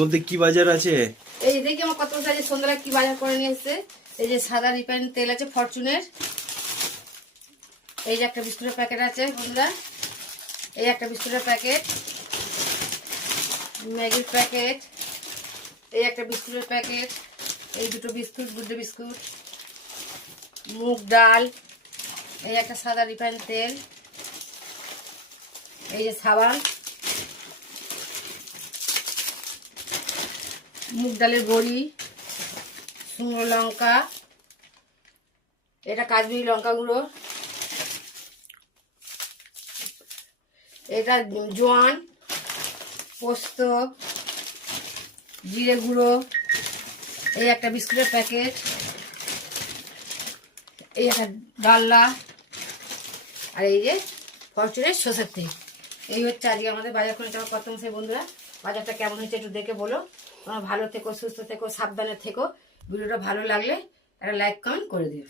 মধ্যে কি বাজার আছে? এই দেখি আমার কত বছর সন্ধ্যাবেলা কি বাজার করে নিয়ে এসছে। এই যে সাদা রিফাইন তেল আছে ফরচুনের। এই যে একটা বিস্কুটের প্যাকেট আছে বন্ধুরা। এই একটা বিস্কুটের প্যাকেট, ম্যাগির প্যাকেট, এই একটা বিস্কুটের প্যাকেট, এই দুটো বিস্কুট, গুড্ডে বিস্কুট, মুগ ডাল, এই একটা সাদা রিফাইন তেল, এই যে সাবান, মুগ ডালের বড়ি, শুকনো লঙ্কা, এটা কাশ্মীরি লঙ্কা গুঁড়ো, এটা জোয়ান, পোস্ত, জিরে গুঁড়ো, এই একটা বিস্কুটের প্যাকেট, এই একটা ডালনা, আর এই যে ফরচুনের সরষের তেল। এই হচ্ছে আজকে আমাদের বাজার করে যাওয়া কত মাসে বন্ধুরা। বাজারটা কেমন হয়েছে একটু দেখে বলো। তোমরা ভালো থেকো, সুস্থ থেকো, সাবধানে থেকো। ভিডিওটা ভালো লাগলে একটা লাইক কমেন্ট করে দিও।